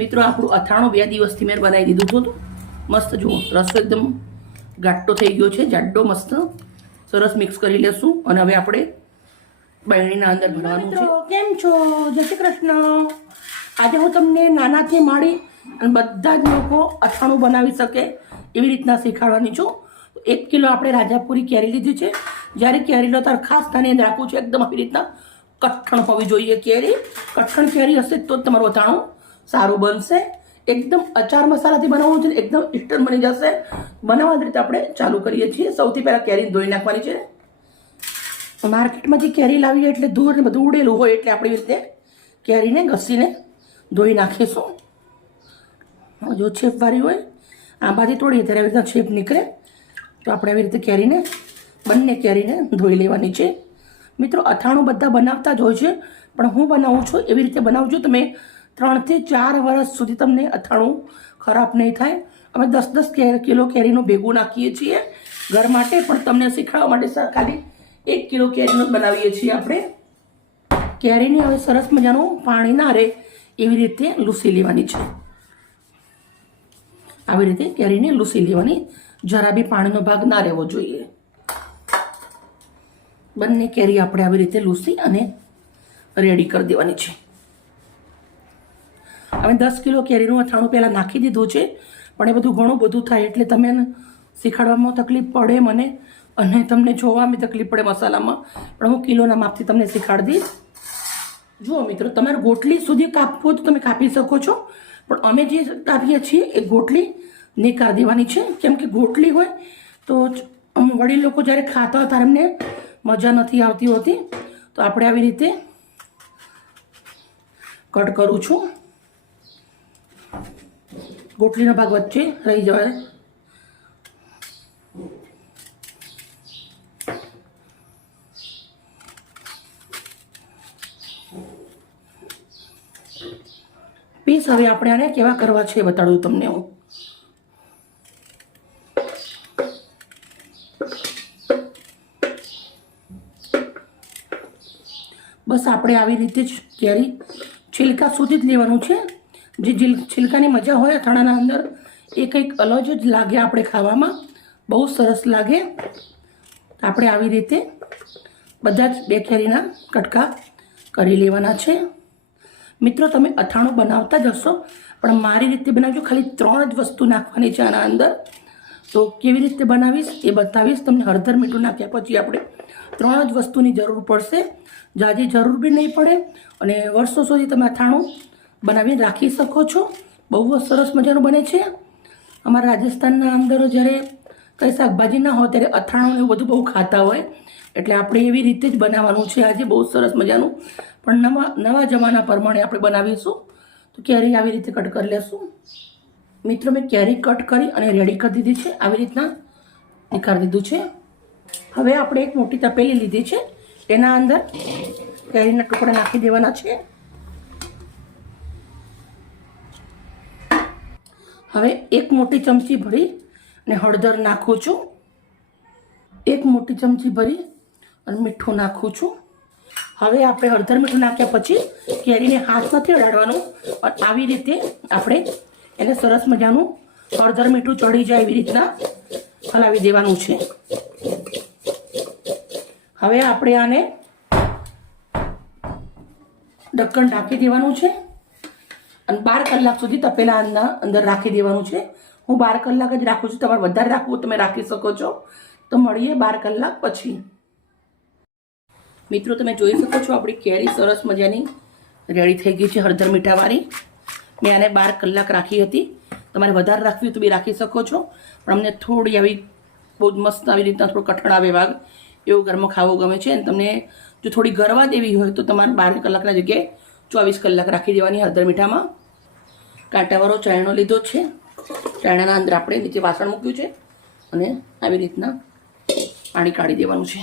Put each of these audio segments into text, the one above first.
મિત્રો આપણું અથાણું 2 દિવસથી મેં બનાવી દીધું હતું. મસ્ત જુઓ, રસો એકદમ ઘાટો થઈ ગયો છે, જાડો મસ્ત. સરસ મિક્સ કરી લેશું અને હવે આપણે બરણીના અંદર ભરવાનું છે. કેમ છો? જય શ્રી કૃષ્ણ. આજે હું તમને નાનાથી માંડી અને બધા જ લોકો અથાણું બનાવી શકે એવી રીતના શીખવાડવાની છું. 1 કિલો આપણે રાજાપુરી કેરી લીધી છે. જ્યારે કેરી લો ત્યારે ખાસ ધ્યાન રાખવું છે, એકદમ આવી રીતના કઠણ હોવી જોઈએ કેરી. કઠણ કેરી હશે તો જ તમારું અથાણું સારું બનશે. એકદમ અચાર મસાલાથી બનાવવું છે, એકદમ ઇન્સ્ટન્ટ બની જશે. બનાવવાની રીતે આપણે ચાલુ કરીએ છીએ. સૌથી પહેલાં કેરી ધોઈ નાખવાની છે. માર્કેટમાંથી કેરી લાવીએ એટલે ધૂળ ને બધું ઉડેલું હોય, એટલે આપણે રીતે કેરીને ઘસીને ધોઈ નાખીશું. જો છેપવાળી હોય, આંબાથી તોડીએ ત્યારે આવી રીતના છેપ નીકળે, તો આપણે આવી રીતે કેરીને બંને કેરીને ધોઈ લેવાની છે. મિત્રો અથાણું બધા બનાવતા જ હોય છે, પણ હું બનાવું છું એવી રીતે બનાવજો. તમે 3 થી 4 વર્ષ સુધી તમને અથાણું ખરાબ નહીં થાય. અમે 10-10 કિલો કેરીનું ભેગું નાખીએ છીએ ઘર માટે, પણ તમને શીખવાડવા માટે ખાલી 1 કિલો કેરીનું બનાવીએ છીએ આપણે. કેરીની હવે સરસ મજાનું પાણી ના રહે એવી રીતે લૂસી લેવાની છે. આવી રીતે કેરીને લૂસી લેવાની, જરા બી પાણીનો ભાગ ના રહેવો જોઈએ. બંને કેરી આપણે આવી રીતે લૂસી અને રેડી કરી દેવાની છે. હવે 10 કિલો કેરીનું અથાણું પહેલાં નાખી દીધું છે, પણ એ બધું ઘણું બધું થાય એટલે તમે શીખવાડવામાં તકલીફ પડે મને, અને તમને જોવામાં તકલીફ પડે મસાલામાં, પણ હું કિલોના માપથી તમને શીખવાડી દઈશ. જુઓ મિત્રો, તમારે ગોટલી સુધી કાપવો તો તમે કાપી શકો છો, પણ અમે જે કાપીએ છીએ એ ગોટલી નહીં કાઢી દેવાની છે. કેમ કે ગોટલી હોય તો વડીલ લોકો જ્યારે ખાતા હોય ત્યારે એમને મજા નથી આવતી હોતી. તો આપણે આવી રીતે કટ કરું છું. ગોટલીનો ભાગ વચ્ચે રહી જાય. પીસ હવે આપણે આને કેવા કરવા છે બતાડું તમને હું. બસ આપણે આવી રીતે જ કેરી છિલકા સુધી જ લેવાનું છે. જે છિલકાની મજા હોય અથાણાના અંદર એ કંઈક અલગ જ લાગે, આપણે ખાવામાં બહુ સરસ લાગે. આપણે આવી રીતે બધા જ 2 કેરીના કટકા કરી લેવાના છે. મિત્રો તમે અથાણું બનાવતા જ હશો, પણ મારી રીતે બનાવજો. ખાલી 3 જ વસ્તુ નાખવાની છે આના અંદર. તો કેવી રીતે બનાવીશ એ બતાવીશ તમને. હળદર મીઠું નાખ્યા પછી આપણે 3 જ વસ્તુની જરૂર પડશે. જાજી જરૂર બી નહીં પડે, અને વર્ષો સુધી તમે અથાણું બનાવીને રાખી શકો છો. બહુ જ સરસ મજાનું બને છે. અમારા રાજસ્થાનના અંદર જ્યારે કંઈ શાકભાજી ના હોય ત્યારે અથાણું એવું બધું બહુ ખાતા હોય, એટલે આપણે એવી રીતે જ બનાવવાનું છે આજે. બહુ સરસ મજાનું, પણ નવા જમાના પ્રમાણે આપણે બનાવીશું. તો કેરી આવી રીતે કટ કરી લેશું. મિત્રો મેં કેરી કટ કરી અને રેડી કરી દીધી છે. આવી રીતના નીકાળી દીધું છે. હવે આપણે એક મોટી તપેલી લીધી છે, એના અંદર કેરીના ટુકડા નાખી દેવાના છે. હવે 1 મોટી ચમચી ભરી અને હળદર નાખું છું. 1 મોટી ચમચી ભરી અને મીઠું નાખું છું. હવે આપણે હળદર મીઠું નાખ્યા પછી કેરીને હાથ નથી અડાડવાનું, અને આવી રીતે આપણે એને સરસ મજાનું હળદર મીઠું ચડી જાય એવી રીતના હલાવી દેવાનું છે. હવે આપણે આને ઢક્કણ ઢાંકી દેવાનું છે અને 12 કલાક સુધી તપેલાના અંદર રાખી દેવાનું છે. હું 12 કલાક જ રાખું છું. તમારે વધારે રાખવું તમે રાખી શકો છો. તો મળીએ 12 કલાક પછી. મિત્રો તમે જોઈ શકો છો આપણી કેરી સરસ મજાની રેડી થઈ ગઈ છે, હળદર મીઠાવાળી. મેં આને 12 કલાક રાખી હતી. તમારે વધારે રાખવી હોય તો બી રાખી શકો છો, પણ અમને થોડી આવી બહુ જ મસ્ત આવી રીતના થોડું કઠણ આવે ભાગ એવું ઘરમાં ખાવું ગમે છે. અને તમને જો થોડી ગરવા દેવી હોય તો તમારે 12 કલાકના જગ્યાએ 24 કલાક રાખી દેવાની હળદર મીઠામાં. કાંટાવાળો ચાયણો લીધો છે. ચાયણાના અંદર આપણે નીચે વાસણ મૂક્યું છે અને આવી રીતના પાણી કાઢી દેવાનું છે.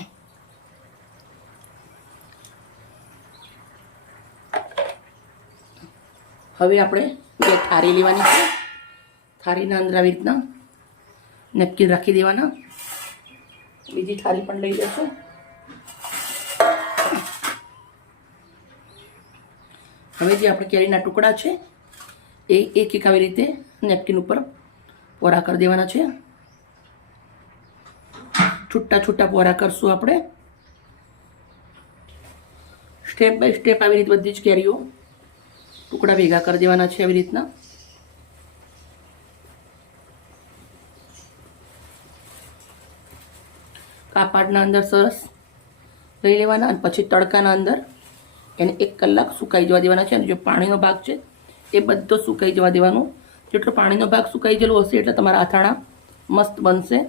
હવે આપણે બે થાળી લેવાની છે. થાળીના અંદર આવી રીતના નેપકિન રાખી દેવાના. બીજી થાળી પણ લઈ લેશું. હવે જે આપણે કેરીના ટુકડા છે એક એક આવી રીતે નેપકિન ઉપર પોરા કરી દેવાના છે. છૂટા છૂટા પોરા કરશું આપણે. સ્ટેપ બાય સ્ટેપ આવી રીતે બધી જ કેરીઓ ટુકડા ભેગા કરી દેવાના છે આવી રીતના. કાપડના અંદર સરસ લઈ લેવાના અને પછી તડકાના અંદર એને 1 કલાક સુકાઈ જવા દેવાના છે. અને જે પાણીનો ભાગ છે એ બધો સુકાઈ જવા દેવાનો. જેટલો પાણીનો ભાગ સુકાઈ ગયેલો હશે એટલે તમારા અથાણા મસ્ત બનશે.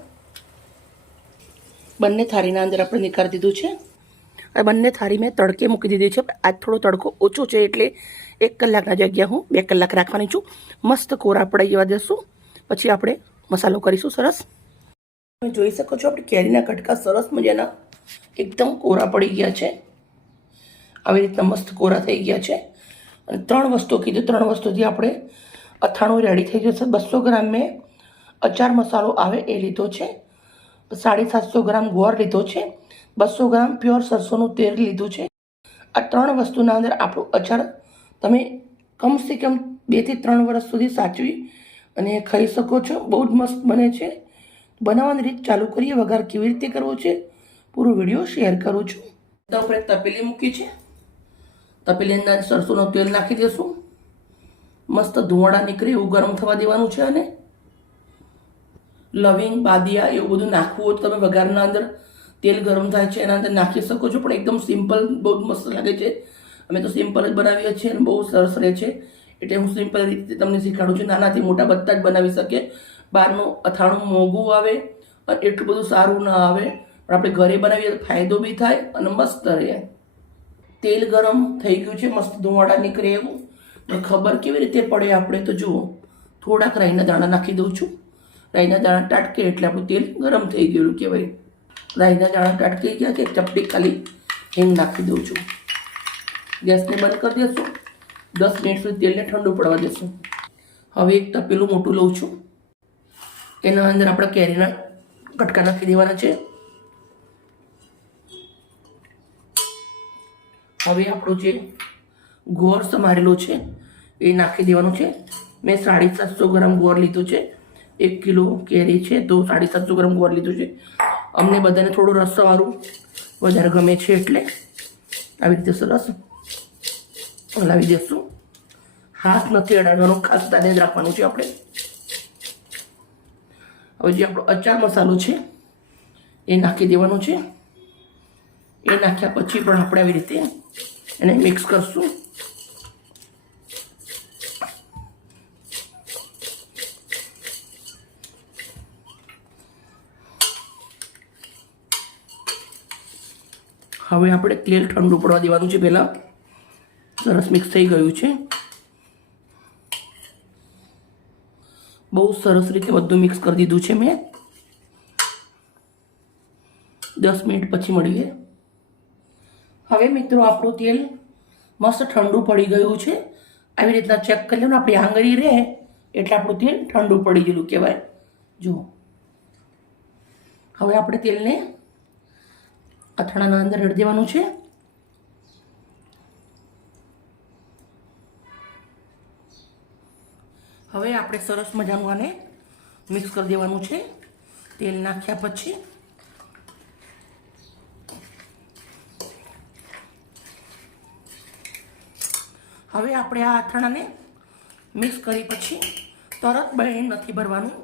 બંને થાળીના અંદર આપણે નીકાળી દીધું છે. આ બંને થાળી મેં તડકે મૂકી દીધી છે. આજ થોડો તડકો ઓછો છે એટલે 1 કલાકના જગ્યા હું 2 કલાક રાખવાની છું. મસ્ત કોરા પડાઈ જવા દેશું. પછી આપણે મસાલો કરીશું સરસ. તમે જોઈ શકો છો આપણે કેરીના કટકા સરસ મજાના એકદમ કોરા પડી ગયા છે. આવી રીતના મસ્ત કોરા થઈ ગયા છે. અને 3 વસ્તુ કીધું, 3 વસ્તુથી આપણે અથાણું રેડી થઈ જશે. 200 ગ્રામ મેં અચાર મસાલો આવે એ લીધો છે. 750 ગ્રામ ગોળ લીધો છે. 200 ગ્રામ પ્યોર સરસોનું તેલ લીધું છે. આ 3 વસ્તુના અંદર આપણું અચાર તમે કમસે કમ 2 થી 3 વર્ષ સુધી સાચવી અને ખાઈ શકો છો. બહુ જ મસ્ત બને છે. બનાવવાની રીત ચાલુ કરીએ. વઘાર કેવી રીતે કરવો છે પૂરો વિડીયો શેર કરું છું. તો આપણે તપેલી મૂકી છે. તપેલી અંદર સરસોનું તેલ નાખી દઈશું. મસ્ત ધુવાડા નીકળે એવું ગરમ થવા દેવાનું છે. અને લવિંગ બાદિયા એવું બધું નાખવું હોય તો તમે વઘારના અંદર તેલ ગરમ થાય છે એના અંદર નાખી શકો છો. પણ એકદમ સિમ્પલ બહુ જ મસ્ત લાગે છે. અમે તો સિમ્પલ જ બનાવીએ છીએ અને બહુ સરસ રહે છે. એટલે હું સિમ્પલ રીતે તમને શીખવાડું છું. નાનાથી મોટા બધા જ બનાવી શકે. બહારનું અથાણું મોંઘું આવે અને એટલું બધું સારું ના આવે. પણ આપણે ઘરે બનાવીએ તો ફાયદો બી થાય અને મસ્ત રહે. તેલ ગરમ થઈ ગયું છે. મસ્ત ધુવાડા નીકળે એવું. ખબર કેવી રીતે પડે આપણે તો જુઓ. થોડાક રાઈના દાણા નાખી દઉં છું. રાઈના દાણા ટાટકે એટલે આપણું તેલ ગરમ થઈ ગયેલું કહેવાય. રાઈના દાણા ટાટકી ગયા કે ચપટી ખાલી હિંગ નાખી દઉં છું. ગેસને બંધ કરી દઈશું. 10 મિનિટ સુધી તેલને ઠંડુ પડવા દઈશું. હવે એક તપેલું મોટું લઉં છું. એના અંદર આપણે કેરીના કટકા નાખી દેવાના છે. હવે આપણું જે ગોળ સમારેલો છે એ નાખી દેવાનું છે. મેં 750 ગ્રામ ગોળ લીધું છે. 1 કિલો કેરી છે તો 750 ગ્રામ ગોળ લીધું છે. અમને બધાને થોડું રસવાળું વધારે ગમે છે એટલે આવી રીતે સરસ હલાવી દઈશું. હાથ નથી અડાડવાનો, ખાસ ધ્યાન જ રાખવાનું છે આપણે. હવે જે આપણો અચાર મસાલો છે એ નાખી દેવાનો છે. એ નાખ્યા પછી પણ આપણે આવી રીતે એને મિક્સ કરશું. હવે આપણે તેલ ઠંડુ પડવા દેવાનું છે. પહેલાં સરસ મિક્સ થઈ ગયું છે. બહુ સરસ રીતે બધું મિક્સ કરી દીધું છે મેં. 10 મિનિટ પછી મળીએ. હવે મિત્રો આપણું તેલ મસ્ત ઠંડુ પડી ગયું છે. આવી રીતના ચેક કરી લો ને. આપણી આંગળી રહે એટલે આપણું તેલ ઠંડુ પડી ગયેલું કહેવાય. જુઓ. હવે આપણે તેલને અથાણાના અંદર રેડી દેવાનું છે. હવે આપણે સરસ મજાનું આને મિક્સ કરી દેવાનું છે. તેલ નાખ્યા પછી હવે આપણે આ અથાણાને મિક્સ કરી પછી તરત બળીને નથી ભરવાનું.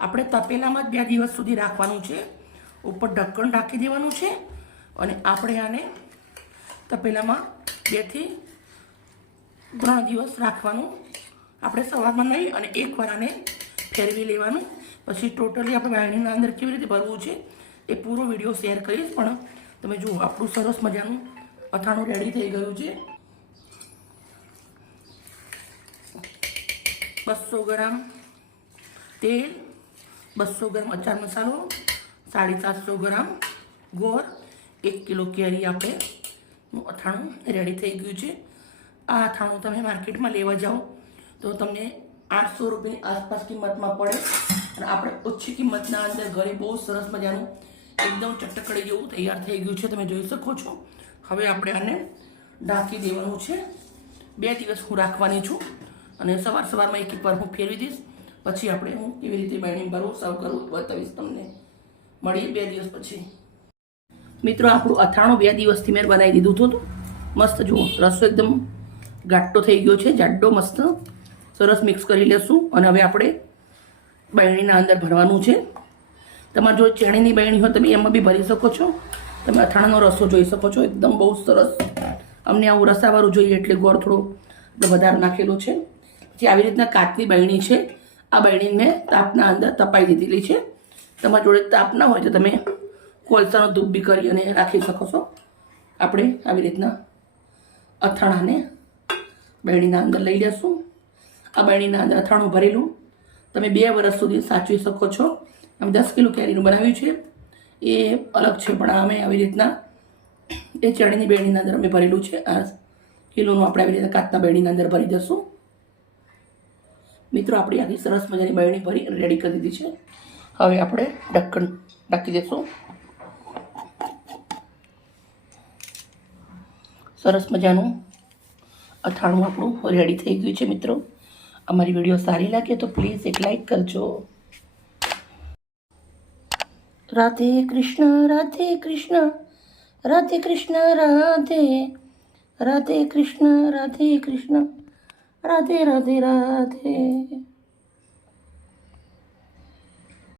આપણે તપેલામાં જ 2 દિવસ સુધી રાખવાનું છે. ઉપર ઢક્કણ રાખી દેવાનું છે અને આપણે આને તપેલામાં 2 થી 3 દિવસ રાખવાનું. આપણે સવારમાં નહીં અને એકવાર આને ફેરવી લેવાનું. પછી ટોટલી આપણે વાળણીના અંદર કેવી રીતે ભરવું છે એ પૂરો વિડીયો શેર કરીશ. પણ તમે જુઓ આપણું સરસ મજાનું અથાણું રેડી થઈ ગયું છે. 200 ગ્રામ તેલ, 200 ગ્રામ અચાર મસાલો, 750 ગ્રામ ગોળ, 1 કિલો કેરી આપણેનું અથાણું રેડી થઈ ગયું છે. આ અથાણું તમે માર્કેટમાં લેવા જાઓ તો તમને 800 રૂપિયાની આસપાસ કિંમતમાં પડે. અને આપણે ઓછી કિંમતના અંદર ઘરે બહુ સરસ મજાનું એકદમ ચટકડી જેવું તૈયાર થઈ ગયું છે. તમે જોઈ શકો છો. હવે આપણે આને ઢાંકી દેવાનું છે. 2 દિવસ હું રાખવાની છું અને સવારમાં એક વાર હું ફેરવી દઈશ, પછી આપણે હું કેવી રીતે બહેણી ભરવું સર્વ કરવું બતાવીશ તમને. મળીએ 2 દિવસ પછી. મિત્રો આપણું અથાણું 2 દિવસથી મેં બનાવી દીધું હતું. મસ્ત જુઓ, રસો એકદમ ઘાટો થઈ ગયો છે, જાડો મસ્ત. સરસ મિક્સ કરી લેશું અને હવે આપણે બહેણીના અંદર ભરવાનું છે. તમારે જો ચેણીની બહેણી હોય તમે એમાં બી ભરી શકો છો. તમે અથાણાનો રસો જોઈ શકો છો, એકદમ બહુ સરસ. અમને આવું રસાવાળું જોઈએ એટલે ગોળ થોડો વધારે નાખેલો છે. પછી આવી રીતના કાચની બહેણી છે. આ બહેણી મેં તાપના અંદર તપાઈ દીધેલી છે. તમારા જોડે તાપ ના હોય તો તમે કોલસાનો ધૂપ બી કરી અને રાખી શકો છો. આપણે આવી રીતના અથાણાને બહેણીના અંદર લઈ લેશું. આ બહેણીના અંદર અથાણું ભરેલું તમે 2 વર્ષ સુધી સાચવી શકો છો. અમે 10 કિલો કેરીનું બનાવ્યું છે, એ અલગ છે, પણ અમે આવી રીતના એ ચણીની બહેણીના અંદર અમે ભરેલું છે. આ કિલોનું આપણે આવી રીતના કાચના બહેણીના અંદર ભરી દઈશું. મિત્રો આપણી આખી સરસ મજાની બહેણી ભરી રેડી કરી દીધી છે. હવે આપણે ઢક્કણ ઢાંકી દઈશું. સરસ મજાનું અથાણું આપણું રેડી થઈ ગયું છે. મિત્રો અમારી વિડીયો સારી લાગે તો પ્લીઝ એક લાઈક કરજો. રાધે કૃષ્ણ રાધે કૃષ્ણ રાધે કૃષ્ણ રાધે રાધે કૃષ્ણ રાધે કૃષ્ણ રાધે રાધે રાધે.